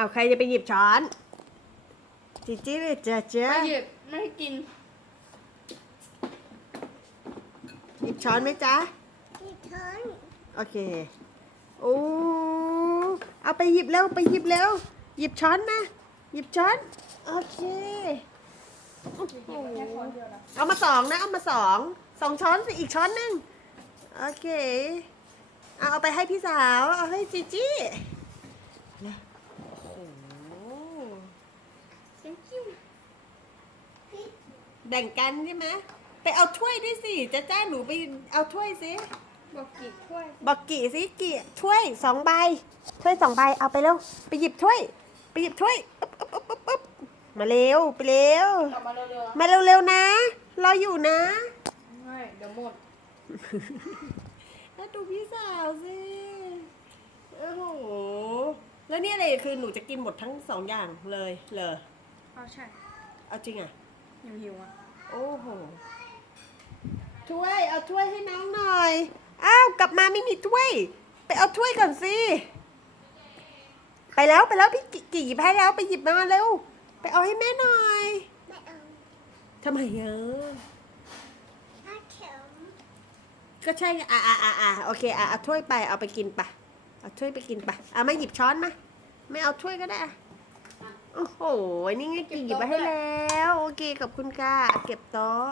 อ้าวใครจะไปหยิบช้อน จิจี้เลยเจ๊เจ๊ไม่หยิบไม่ให้กิน หยิบช้อนไหมจ๊ะ ที่ท้องโอเค โอ้ เอาไปหยิบเร็วไปหยิบเร็ว หยิบช้อนมาหยิบช้อน โอเคโอ้โหเอามาสองนะ เอามาสอง สองช้อนสิอีกช้อนหนึ่งโอเค เอาเอาไปให้พี่สาว เอาให้จีจี้นะโอ้โห thank you แบ่งกันใช่ไหมไปเอาถ้วยด้วยสิจ้าจ้าหนูไปเอาถ้วยสิบอกกี่ถ้วยบอกกี่สิกี่ถ้วยสองใบถ้วยสองใบเอาไปเร็วไปหยิบถ้วย ไปหยิบถ้วยอุ๊บอุ๊บอุ๊บอุ๊บอุ๊บมาเร็วไปเร็ว กลับมาเร็วมาเร็วๆนะรออยู่นะๆไม่เดี๋ยวหมด แล้วดูพี่สาวสิโอ้โห แล้วนี่อะไรคือหนูจะกินหมดทั้งสองอย่างเลยเลยเอาใช่เอาจริงอะ หิวหิวๆอะโอ้โหถ้วยเอาถ้วยให้น้องหน่อย อ้าวกลับมาไม่มีถ้วย ไปเอาถ้วยก่อนสิ ไปแล้วไปแล้วพี่กิกี่หยิบให้แล้วไปหยิบมาเร็ว ไปเอาให้แม่หน่อยไม่เอาทำไมเออถ้าเข็มก็ใช่ไงอะอะอะอะโอเคอะเอาถ้วยไปเอาไปกินไปะ เอาถ้วยไปกินไปะเอามาหยิบช้อนมาไม่เอาถ้วยก็ได้อะโอ้โห นี่ไงกี่หยิบมาให้แล้ว โอเคขอบคุณค่ะเก็บโต๊ะ